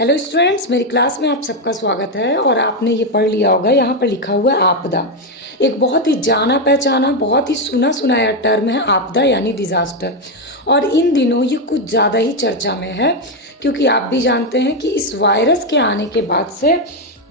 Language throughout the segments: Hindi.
हेलो स्टूडेंट्स, मेरी क्लास में आप सबका स्वागत है। और आपने ये पढ़ लिया होगा, यहाँ पर लिखा हुआ है आपदा। एक बहुत ही जाना पहचाना, बहुत ही सुना सुनाया टर्म है आपदा यानी डिजास्टर। और इन दिनों ये कुछ ज़्यादा ही चर्चा में है, क्योंकि आप भी जानते हैं कि इस वायरस के आने के बाद से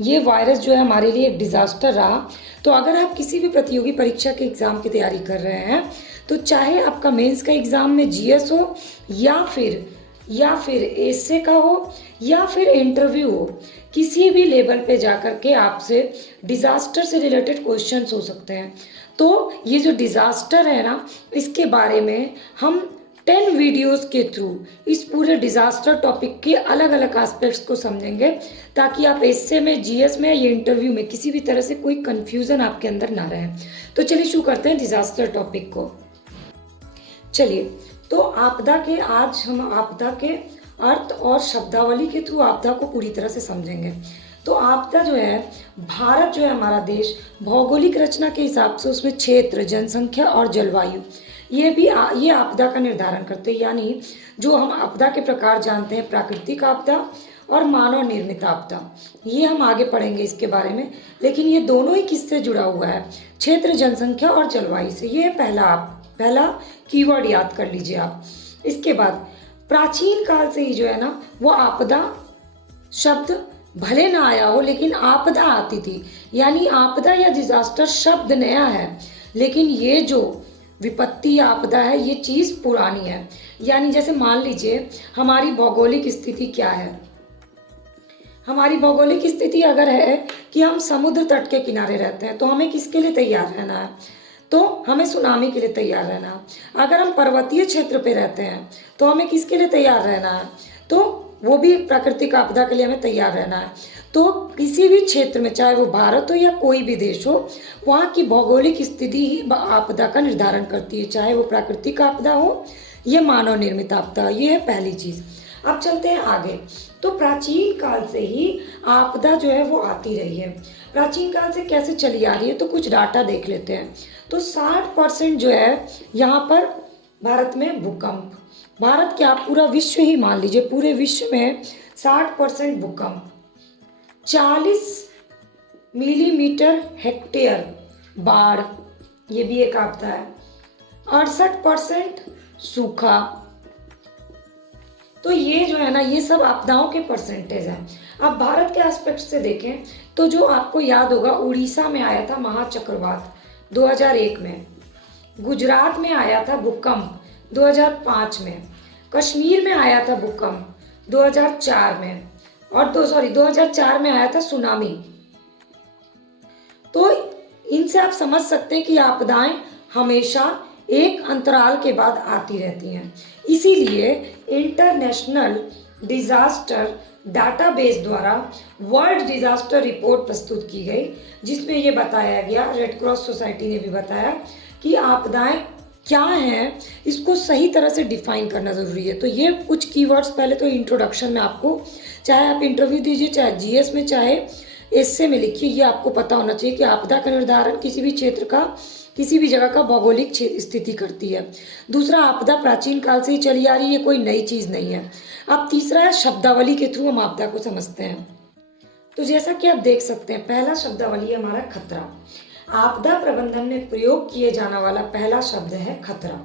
ये वायरस जो है हमारे लिए एक डिज़ास्टर रहा। तो अगर आप किसी भी प्रतियोगी परीक्षा के एग्ज़ाम की तैयारी कर रहे हैं, तो चाहे आपका मेंस का एग्ज़ाम में जीएस हो या फिर एसे का हो या फिर इंटरव्यू हो, किसी भी लेवल पे जाकर के आपसे डिज़ास्टर से रिलेटेड क्वेश्चंस हो सकते हैं। तो ये जो डिज़ास्टर है ना, इसके बारे में हम 10 वीडियोस के थ्रू इस पूरे डिज़ास्टर टॉपिक के अलग अलग एस्पेक्ट्स को समझेंगे, ताकि आप एसे में, जीएस में या इंटरव्यू में किसी भी तरह से कोई कन्फ्यूज़न आपके अंदर ना रहे। तो चलिए शुरू करते हैं डिज़ास्टर टॉपिक को। चलिए, तो आज हम आपदा के अर्थ और शब्दावली के थ्रू आपदा को पूरी तरह से समझेंगे। तो आपदा जो है, भारत जो है हमारा देश, भौगोलिक रचना के हिसाब से उसमें क्षेत्र, जनसंख्या और जलवायु ये आपदा का निर्धारण करते हैं। यानी जो हम आपदा के प्रकार जानते हैं, प्राकृतिक आपदा और मानव निर्मित आपदा, ये हम आगे पढ़ेंगे इसके बारे में। लेकिन ये दोनों ही किससे जुड़ा हुआ है? क्षेत्र, जनसंख्या और जलवायु से। ये पहला कीवर्ड याद कर लीजिए आप। इसके बाद प्राचीन काल से ही जो है ना, वो आपदा शब्द भले ना आया हो, लेकिन आपदा आती थी। यानी आपदा या डिजास्टर शब्द नया है, लेकिन ये जो विपत्ति या आपदा है, ये चीज पुरानी है। यानी जैसे मान लीजिए हमारी भौगोलिक स्थिति क्या है। हमारी भौगोलिक स्थिति अगर है कि हम समुद्र तट के किनारे रहते हैं, तो हमें किसके लिए तैयार रहना है? तो हमें सुनामी के लिए तैयार रहना है। अगर हम पर्वतीय क्षेत्र पे रहते हैं, तो हमें किसके लिए तैयार रहना है? तो वो भी प्राकृतिक आपदा के लिए हमें तैयार रहना है। तो किसी भी क्षेत्र में, चाहे वो भारत हो या कोई भी देश हो, वहाँ की भौगोलिक स्थिति ही आपदा का निर्धारण करती है, चाहे वो प्राकृतिक आपदा हो या मानव निर्मित आपदा। ये है पहली चीज। अब चलते हैं आगे। तो प्राचीन काल से ही आपदा जो है वो आती रही है। प्राचीन काल से कैसे चली आ रही है, तो कुछ डाटा देख लेते हैं। तो 60% जो है यहाँ पर भारत में भूकंप, भारत क्या पूरा विश्व ही मान लीजिए, पूरे विश्व में 60% भूकंप, 40 मिलीमीटर हेक्टेयर बाढ़, ये भी एक आपदा है, 68% सूखा। तो ये जो है ना, ये सब आपदाओं के परसेंटेज हैं। अब भारत के एस्पेक्ट से देखें, तो जो आपको याद होगा, उड़ीसा में आया था महाचक्रवात 2001 में, गुजरात में आया था भूकंप 2005 में, कश्मीर में आया था भूकंप 2004 में, और 2004 में आया था सुनामी। तो इनसे आप समझ सकते हैं कि आपदाएं हमेशा एक अंतराल के बाद आती रहती हैं। इसीलिए इंटरनेशनल डिजास्टर डाटाबेस द्वारा वर्ल्ड डिजास्टर रिपोर्ट प्रस्तुत की गई, जिसमें ये बताया गया, रेड क्रॉस सोसाइटी ने भी बताया कि आपदाएं क्या हैं, इसको सही तरह से डिफाइन करना ज़रूरी है। तो ये कुछ कीवर्ड्स पहले तो इंट्रोडक्शन में आपको, चाहे आप इंटरव्यू दीजिए, चाहे जीएस में, चाहे एसे में लिखिए, ये आपको पता होना चाहिए कि आपदा का निर्धारण किसी भी क्षेत्र का, किसी भी जगह का भौगोलिक स्थिति करती है। दूसरा, आपदा प्राचीन काल से ही चली आ रही है, कोई नई चीज़ नहीं है। अब तीसरा है शब्दावली के थ्रू हम आपदा को समझते हैं। तो जैसा कि आप देख सकते हैं, पहला शब्दावली है हमारा खतरा। आपदा प्रबंधन में प्रयोग किए जाने वाला पहला शब्द है खतरा।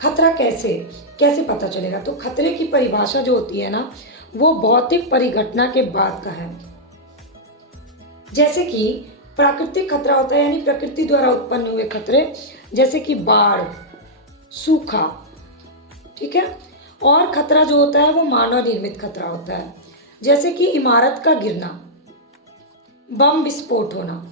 खतरा कैसे पता चलेगा? तो खतरे की परिभाषा जो होती है ना, वो भौतिक परिघटना के बाद का है। जैसे कि प्राकृतिक खतरा होता है, यानी प्रकृति द्वारा उत्पन्न हुए खतरे, जैसे कि बाढ़, सूखा, ठीक है। और खतरा जो होता है वो मानव निर्मित खतरा होता है, जैसे कि इमारत का गिरना, बम विस्फोट होना।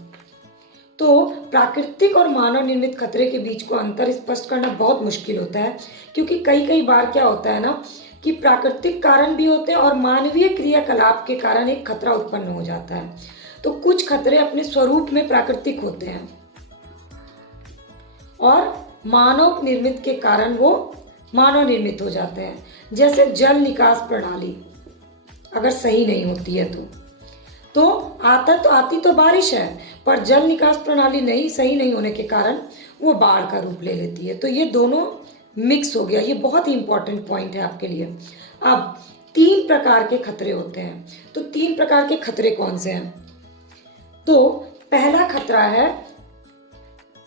तो प्राकृतिक और मानव निर्मित खतरे के बीच को अंतर स्पष्ट करना बहुत मुश्किल होता है, क्योंकि कई बार क्या होता है ना, कि प्राकृतिक कारण भी होते हैं और मानवीय क्रियाकलाप के कारण एक खतरा उत्पन्न हो जाता है। तो कुछ खतरे अपने स्वरूप में प्राकृतिक होते हैं और मानव निर्मित के कारण वो मानव निर्मित हो जाते हैं। जैसे जल निकास प्रणाली अगर सही नहीं होती है, तो आती तो बारिश है, पर जल निकास प्रणाली सही नहीं होने के कारण वो बाढ़ का रूप ले लेती है। तो ये दोनों मिक्स हो गया। ये बहुत ही इंपॉर्टेंट पॉइंट है आपके लिए। अब 3 प्रकार के खतरे होते हैं। तो 3 प्रकार के खतरे कौन से हैं? तो पहला खतरा है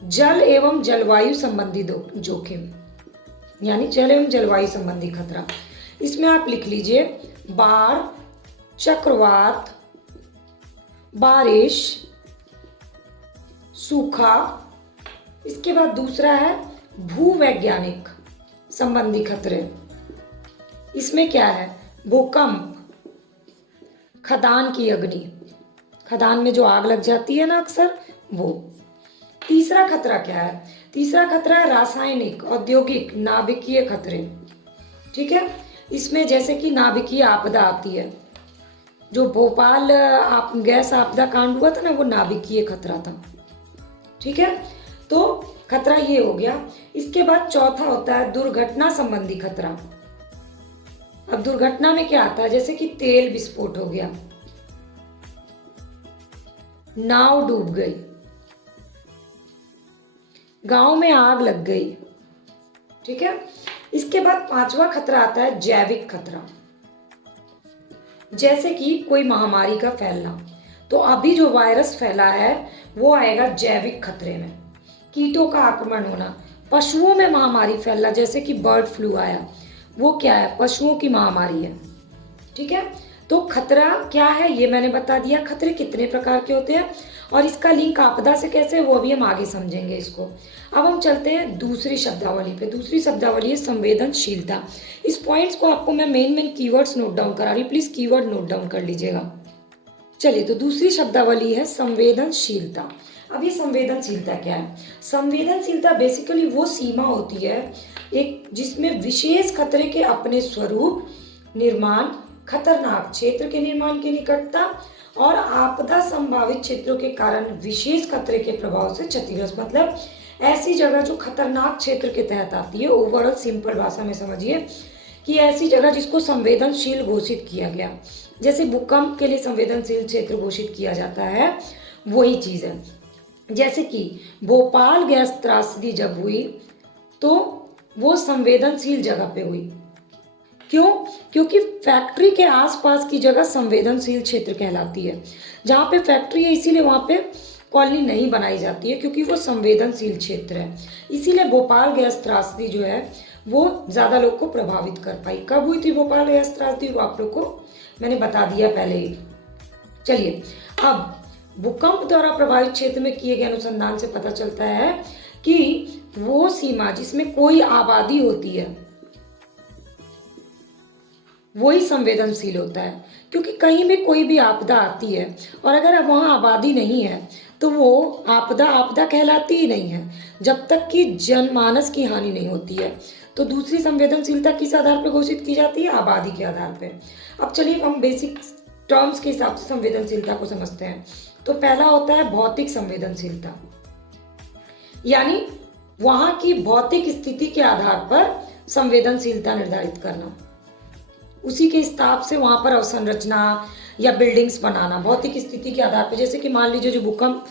जल एवं जलवायु संबंधी जोखिम, यानी जल एवं जलवायु संबंधी खतरा। इसमें आप लिख लीजिए बाढ़, चक्रवात, बारिश, सूखा। इसके बाद दूसरा है भूवैज्ञानिक संबंधी खतरे। इसमें क्या है? भूकंप, खदान की अग्नि, खदान में जो आग लग जाती है ना अक्सर, वो। तीसरा खतरा क्या है? तीसरा खतरा है रासायनिक, औद्योगिक, नाभिकीय खतरे। ठीक है, इसमें जैसे कि नाभिकीय आपदा आती है, जो भोपाल गैस आपदा कांड हुआ था ना, वो नाभिकीय खतरा था। ठीक है, तो खतरा ये हो गया। इसके बाद चौथा होता है दुर्घटना संबंधी खतरा। अब दुर्घटना में क्या आता है? जैसे कि तेल विस्फोट हो गया, नाव डूब गई, गांव में आग लग गई। ठीक है, इसके बाद पांचवा खतरा आता है जैविक खतरा। जैसे कि कोई महामारी का फैलना, तो अभी जो वायरस फैला है वो आएगा जैविक खतरे में। कीटों का आक्रमण होना, पशुओं में महामारी फैलना, जैसे कि बर्ड फ्लू आया, वो क्या है? पशुओं की महामारी है। ठीक है, तो खतरा क्या है ये मैंने बता दिया। खतरे कितने प्रकार के होते हैं और इसका लिंक आपदा से कैसे, वो भी हम आगे समझेंगे इसको। अब हम चलते हैं दूसरी शब्दावली पे। दूसरी शब्दावली है संवेदनशीलता। इस पॉइंट्स को आपको मैं मेन कीवर्ड्स नोट डाउन करा रही हूँ, प्लीज कीवर्ड नोट डाउन कर लीजिएगा। चलिए, तो दूसरी शब्दावली है संवेदनशीलता। अब ये संवेदनशीलता क्या है? संवेदनशीलता बेसिकली वो सीमा होती है एक जिसमें विशेष खतरे के अपने स्वरूप, निर्माण, खतरनाक क्षेत्र के निर्माण की निकटता और आपदा संभावित क्षेत्रों के कारण विशेष खतरे के प्रभाव से क्षतिग्रस्त। मतलब ऐसी जगह जो खतरनाक क्षेत्र के तहत आती है। ओवरऑल सिंपल भाषा में समझिए कि ऐसी जगह जिसको संवेदनशील घोषित किया गया, जैसे भूकंप के लिए संवेदनशील क्षेत्र घोषित किया जाता है, वही चीज है। जैसे कि भोपाल गैस त्रासदी जब हुई तो वो संवेदनशील जगह पे हुई। क्यों? क्योंकि फैक्ट्री के आसपास की जगह संवेदनशील क्षेत्र कहलाती है। जहाँ पे फैक्ट्री है इसीलिए वहाँ पे कॉलोनी नहीं बनाई जाती है, क्योंकि वो संवेदनशील क्षेत्र है। इसीलिए भोपाल गैस त्रासदी जो है वो ज़्यादा लोग को प्रभावित कर पाई। कब हुई थी भोपाल गैस त्रासदी, वो आप लोग को मैंने बता दिया पहले ही। चलिए, अब भूकंप द्वारा प्रभावित क्षेत्र में किए गए अनुसंधान से पता चलता है कि वो सीमा जिसमें कोई आबादी होती है वही संवेदनशील होता है। क्योंकि कहीं भी कोई भी आपदा आती है और अगर अब वहाँ आबादी नहीं है तो वो आपदा कहलाती ही नहीं है, जब तक कि जनमानस की हानि नहीं होती है। तो दूसरी संवेदनशीलता किस आधार पर घोषित की जाती है? आबादी के आधार पर। अब चलिए हम बेसिक टर्म्स के हिसाब से संवेदनशीलता को समझते हैं। तो पहला होता है भौतिक संवेदनशीलता, यानी वहां की भौतिक स्थिति के आधार पर संवेदनशीलता निर्धारित करना। उसी के हिसाब से वहां पर अवसंरचना या बिल्डिंग्स बनाना भौतिक स्थिति के आधार पर। जैसे कि मान लीजिए जो भूकंप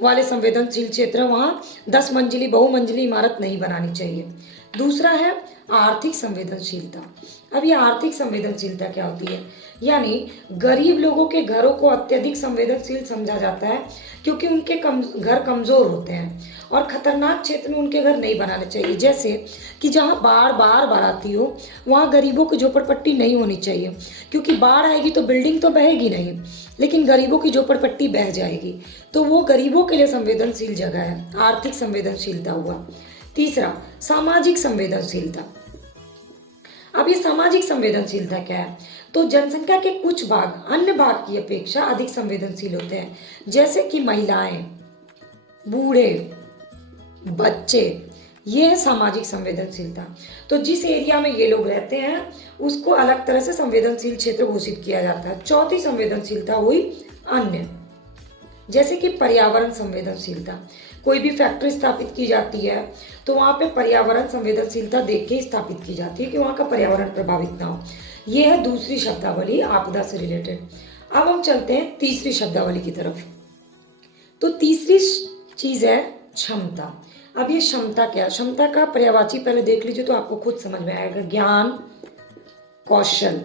वाले संवेदनशील क्षेत्र, वहां 10 मंजिली बहुमंजिली इमारत नहीं बनानी चाहिए। दूसरा है आर्थिक संवेदनशीलता। अब ये आर्थिक संवेदनशीलता क्या होती है? यानी गरीब लोगों के घरों को अत्यधिक संवेदनशील समझा जाता है क्योंकि उनके घर कमजोर होते हैं और खतरनाक क्षेत्र में उनके घर नहीं बनाने चाहिए। जैसे कि जहाँ बाढ़ बार आती हो वहाँ गरीबों की झोपड़पट्टी नहीं होनी चाहिए, क्योंकि बाढ़ आएगी तो बिल्डिंग तो बहेगी नहीं, लेकिन गरीबों की झोपड़पट्टी बह जाएगी। तो वो गरीबों के लिए संवेदनशील जगह है, आर्थिक संवेदनशीलता हुआ। तीसरा सामाजिक संवेदनशीलता। अब ये सामाजिक संवेदनशीलता क्या है? तो जनसंख्या के कुछ भाग अन्य भाग की अपेक्षा अधिक संवेदनशील होते हैं, जैसे कि महिलाएं, बूढ़े, बच्चे। ये है सामाजिक संवेदनशीलता। तो जिस एरिया में ये लोग रहते हैं उसको अलग तरह से संवेदनशील क्षेत्र घोषित किया जाता है। चौथी संवेदनशीलता हुई अन्य, जैसे कि पर्यावरण संवेदनशीलता। कोई भी फैक्ट्री स्थापित की जाती है तो वहाँ पे पर्यावरण संवेदनशीलता देख के स्थापित की जाती है कि वहाँ का पर्यावरण प्रभावित ना हो। ये है दूसरी शब्दावली आपदा से रिलेटेड। अब हम चलते हैं तीसरी शब्दावली की तरफ। तो तीसरी चीज है क्षमता। अब ये क्षमता क्या है? क्षमता का पर्यायवाची पहले देख लीजिए तो आपको खुद समझ में आएगा। ज्ञान, कौशल,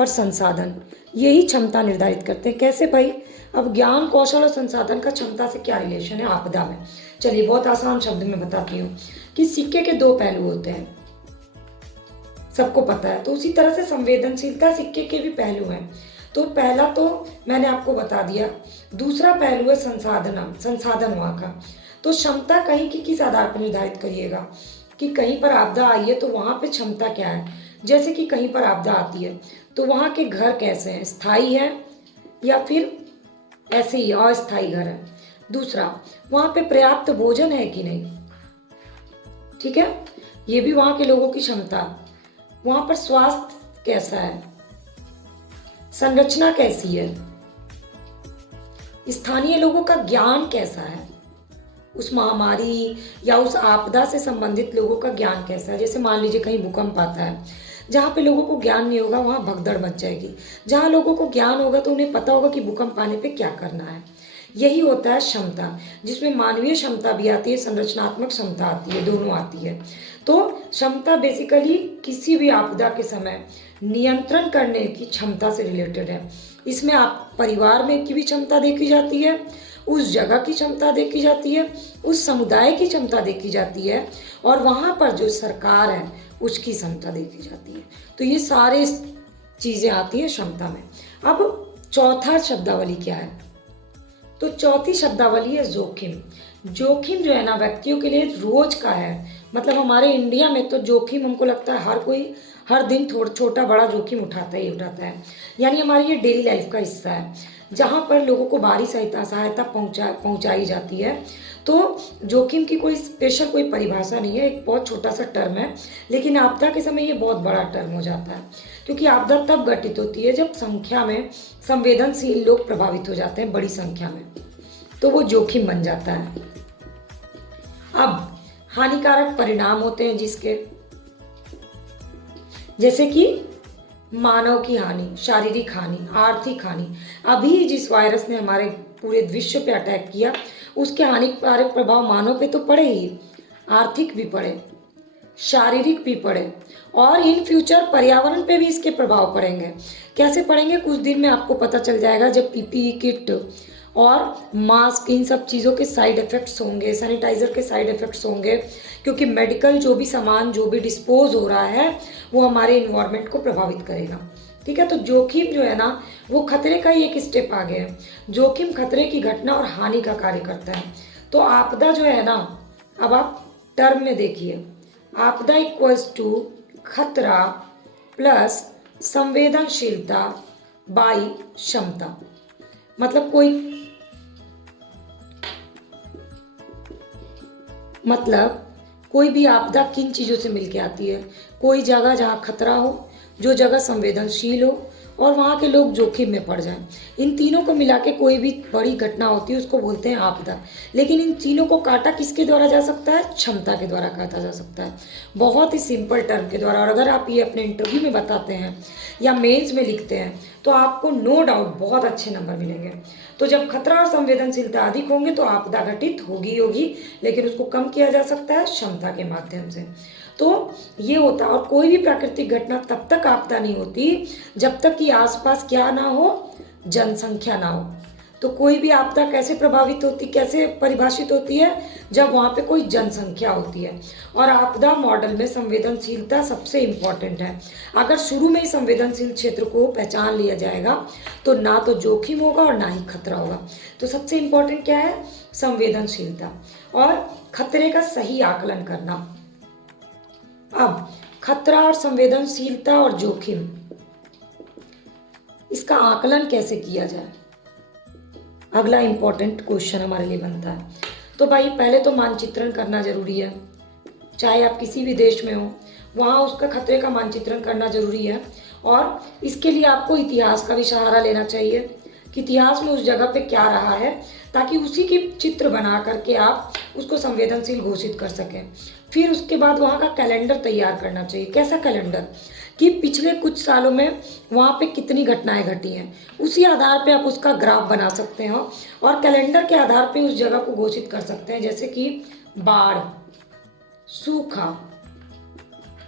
और संसाधन, यही क्षमता निर्धारित करते हैं। कैसे भाई? अब ज्ञान, कौशल और संसाधन का क्षमता से क्या रिलेशन है आपदा में? चलिए बहुत आसान शब्द में बताती हूँ कि सिक्के के दो पहलू होते हैं, सबको पता है। तो उसी तरह से संवेदनशीलता सिक्के के भी पहलू हैं। तो पहला तो मैंने आपको बता दिया। दूसरा पहलू है संसाधन वहाँ का। तो क्षमता कहीं की किस आधार पर निर्धारित करिएगा कि कहीं पर आपदा आई है तो वहाँ पे क्षमता क्या है। जैसे कि कहीं पर आपदा आती है तो वहाँ के घर कैसे हैं, स्थायी है या फिर ऐसे ही अस्थायी घर है। दूसरा, वहाँ पे पर्याप्त भोजन है कि नहीं, ठीक है, ये भी वहाँ के लोगों की क्षमता। वहाँ पर स्वास्थ्य कैसा है, संरचना कैसी है, स्थानीय लोगों का ज्ञान कैसा है, उस महामारी या उस आपदा से संबंधित लोगों का ज्ञान कैसा है। जैसे मान लीजिए कहीं भूकंप आता है, जहाँ पे लोगों को ज्ञान नहीं होगा वहाँ भगदड़ मच जाएगी। जहाँ लोगों को ज्ञान होगा तो उन्हें पता होगा कि भूकंप आने पे क्या करना है। यही होता है क्षमता, जिसमें मानवीय क्षमता भी आती है, संरचनात्मक क्षमता आती है, दोनों आती है। तो क्षमता बेसिकली किसी भी आपदा के समय नियंत्रण करने की क्षमता से रिलेटेड है। इसमें आप परिवार में की भी क्षमता देखी जाती है, उस जगह की क्षमता देखी जाती है, उस समुदाय की क्षमता देखी जाती है, और वहाँ पर जो सरकार है उसकी क्षमता देखी जाती है। तो ये सारे चीज़ें आती हैं क्षमता में। अब चौथा शब्दावली क्या है? तो चौथी शब्दावली है जोखिम। जोखिम जो है ना व्यक्तियों के लिए रोज का है। मतलब हमारे इंडिया में तो जोखिम हमको लगता है हर कोई हर दिन थोड़ा छोटा बड़ा जोखिम उठाता है। यानी हमारी ये डेली लाइफ का हिस्सा है, जहाँ पर लोगों को बाहरी सहायता पहुँचाई जाती है। तो जोखिम की कोई स्पेशल कोई परिभाषा नहीं है, एक बहुत छोटा सा टर्म है, लेकिन आपदा के समय ये बहुत बड़ा टर्म हो जाता है। क्योंकि आपदा तब घटित होती है जब संख्या में संवेदनशील लोग प्रभावित हो जाते हैं, बड़ी संख्या में, तो वो जोखिम बन जाता है। अब हानिकारक परिणाम होते हैं जिसके, जैसे कि मानव की हानि, शारीरिक हानि, आर्थिक हानि। अभी जिस वायरस ने हमारे पूरे विश्व पे अटैक किया उसके हानिकारक प्रभाव मानव पे तो पड़े ही, आर्थिक भी पड़े, शारीरिक भी पड़े, और इन फ्यूचर पर्यावरण पे भी इसके प्रभाव पड़ेंगे। कैसे पड़ेंगे कुछ दिन में आपको पता चल जाएगा, जब पीपीई किट और मास्क इन सब चीज़ों के साइड इफ़ेक्ट्स होंगे, सैनिटाइज़र के साइड इफ़ेक्ट्स होंगे। क्योंकि मेडिकल जो भी सामान जो भी डिस्पोज हो रहा है वो हमारे इन्वायरमेंट को प्रभावित करेगा। ठीक है, तो जोखिम जो है ना वो खतरे का ही एक स्टेप आगे है। जोखिम खतरे की घटना और हानि का कार्य करता है। तो आपदा जो है ना, अब आप टर्म में देखिए, आपदा इक्वल्स टू खतरा प्लस संवेदनशीलता बाई क्षमता। मतलब कोई भी आपदा किन चीज़ों से मिलके आती है? कोई जगह जहाँ खतरा हो, जो जगह संवेदनशील हो, और वहाँ के लोग जोखिम में पड़ जाएं। इन तीनों को मिला के कोई भी बड़ी घटना होती है उसको बोलते हैं आपदा। लेकिन इन तीनों को काटा किसके द्वारा जा सकता है? क्षमता के द्वारा काटा जा सकता है, बहुत ही सिंपल टर्म के द्वारा। और अगर आप ये अपने इंटरव्यू में बताते हैं या मेल्स में लिखते हैं तो आपको नो डाउट बहुत अच्छे नंबर मिलेंगे। तो जब खतरा और संवेदनशीलता अधिक होंगे तो आपदा घटित होगी, लेकिन उसको कम किया जा सकता है क्षमता के माध्यम से। तो ये होता है। और कोई भी प्राकृतिक घटना तब तक आपदा नहीं होती जब तक कि आसपास क्या ना हो, जनसंख्या ना हो। तो कोई भी आपदा कैसे प्रभावित होती, कैसे परिभाषित होती है? जब वहाँ पे कोई जनसंख्या होती है। और आपदा मॉडल में संवेदनशीलता सबसे इम्पॉर्टेंट है। अगर शुरू में ही संवेदनशील क्षेत्र को पहचान लिया जाएगा तो ना तो जोखिम होगा और ना ही खतरा होगा। तो सबसे इम्पॉर्टेंट क्या है? संवेदनशीलता और खतरे का सही आकलन करना। अब खतरा और संवेदनशीलता और जोखिम, इसका आकलन कैसे किया जाए? अगला इंपॉर्टेंट क्वेश्चन हमारे लिए बनता है। तो भाई पहले तो मानचित्रण करना जरूरी है। चाहे आप किसी भी देश में हो, वहाँ उसका खतरे का मानचित्रण करना जरूरी है। और इसके लिए आपको इतिहास का भी सहारा लेना चाहिए कि इतिहास में उस जगह पे क्या रहा है, ताकि उसी की चित्र बना करके आप उसको संवेदनशील घोषित कर सकें। फिर उसके बाद वहाँ का कैलेंडर तैयार करना चाहिए। कैसा कैलेंडर? कि पिछले कुछ सालों में वहाँ पे कितनी घटनाएं घटी हैं, उसी आधार पे आप उसका ग्राफ बना सकते हो और कैलेंडर के आधार पे उस जगह को घोषित कर सकते हैं। जैसे कि बाढ़, सूखा,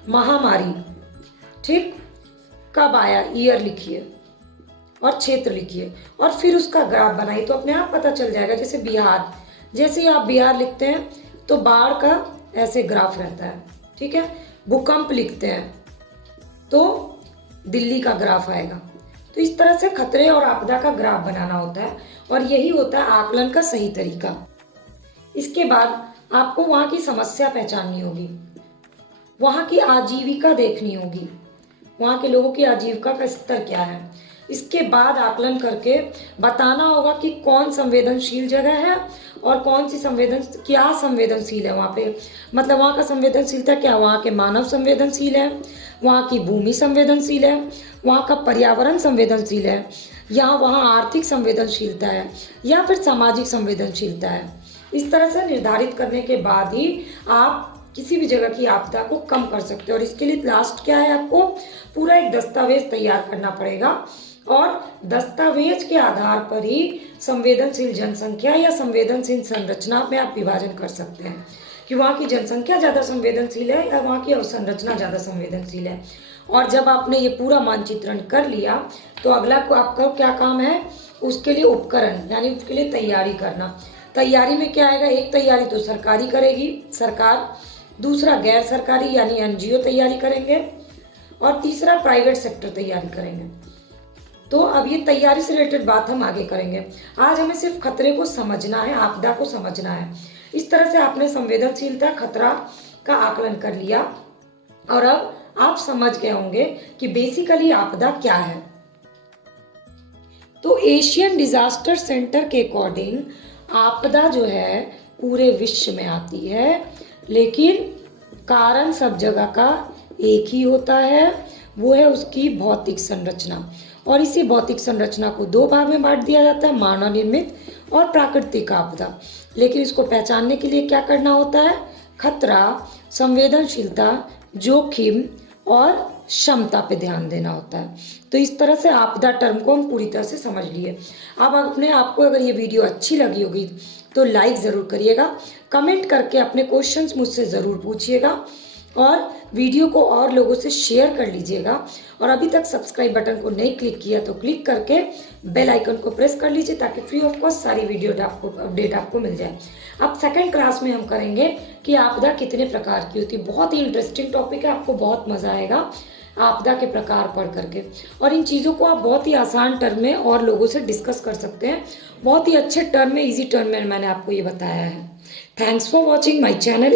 महामारी, ठीक, कब आया, ईयर लिखिए और क्षेत्र लिखिए और फिर उसका ग्राफ बनाइए, तो अपने आप पता चल जाएगा। जैसे बिहार, जैसे ही आप बिहार लिखते हैं तो बाढ़ का ऐसे ग्राफ रहता है, ठीक है। भूकंप लिखते हैं तो दिल्ली का ग्राफ आएगा। तो इस तरह से खतरे और आपदा का ग्राफ बनाना होता है और यही होता है आकलन का सही तरीका। इसके बाद आपको वहाँ की समस्या पहचाननी होगी, वहाँ की आजीविका देखनी होगी, वहाँ के लोगों की आजीविका का स्तर क्या है। इसके बाद आकलन करके बताना होगा कि कौन संवेदनशील जगह है और कौन सी क्या संवेदनशील है वहाँ पे, मतलब वहाँ का संवेदनशीलता क्या, वहाँ के मानव संवेदनशील है, वहाँ की भूमि संवेदनशील है, वहाँ का पर्यावरण संवेदनशील है, या वहाँ आर्थिक संवेदनशीलता है, या फिर सामाजिक संवेदनशीलता है। इस तरह से निर्धारित करने के बाद ही आप किसी भी जगह की आपदा को कम कर सकते हो। और इसके लिए लास्ट क्या है, आपको पूरा एक दस्तावेज तैयार करना पड़ेगा और दस्तावेज के आधार पर ही संवेदनशील जनसंख्या या संवेदनशील संरचना में आप विभाजन कर सकते हैं कि वहाँ की जनसंख्या ज़्यादा संवेदनशील है या वहाँ की अवसंरचना ज़्यादा संवेदनशील है। और जब आपने ये पूरा मानचित्रण कर लिया तो अगला आपका क्या काम है, उसके लिए उपकरण यानी उसके लिए तैयारी करना। तैयारी में क्या आएगा, एक तैयारी तो सरकारी करेगी सरकार, दूसरा गैर सरकारी यानी एनजीओ तैयारी करेंगे और तीसरा प्राइवेट सेक्टर तैयारी करेंगे। तो अब ये तैयारी से रिलेटेड बात हम आगे करेंगे। आज हमें सिर्फ खतरे को समझना है, आपदा को समझना है। इस तरह से आपने संवेदनशीलता खतरा का आकलन कर लिया और अब आप समझ गए होंगे कि बेसिकली आपदा क्या है। तो एशियन डिजास्टर सेंटर के अकॉर्डिंग आपदा जो है पूरे विश्व में आती है, लेकिन कारण सब जगह का एक ही होता है, वो है उसकी भौतिक संरचना। और इसी भौतिक संरचना को दो भाग में बांट दिया जाता है, मानव निर्मित और प्राकृतिक आपदा। लेकिन इसको पहचानने के लिए क्या करना होता है, खतरा, संवेदनशीलता, जोखिम और क्षमता पे ध्यान देना होता है। तो इस तरह से आपदा टर्म को हम पूरी तरह से समझ लिए। अब अपने आपको अगर ये वीडियो अच्छी लगी होगी तो लाइक ज़रूर करिएगा, कमेंट करके अपने क्वेश्चंस मुझसे ज़रूर पूछिएगा और वीडियो को और लोगों से शेयर कर लीजिएगा। और अभी तक सब्सक्राइब बटन को नहीं क्लिक किया तो क्लिक करके बेल आइकन को प्रेस कर लीजिए ताकि फ्री ऑफ कॉस्ट सारी वीडियो अपडेट आपको मिल जाए। अब सेकंड क्लास में हम करेंगे कि आपदा कितने प्रकार की होती है। बहुत ही इंटरेस्टिंग टॉपिक है, आपको बहुत मज़ा आएगा आपदा के प्रकार पढ़ करके। और इन चीज़ों को आप बहुत ही आसान टर्म में और लोगों से डिस्कस कर सकते हैं। बहुत ही अच्छे टर्म में, ईजी टर्म में मैंने आपको ये बताया है। Thanks for watching my channel.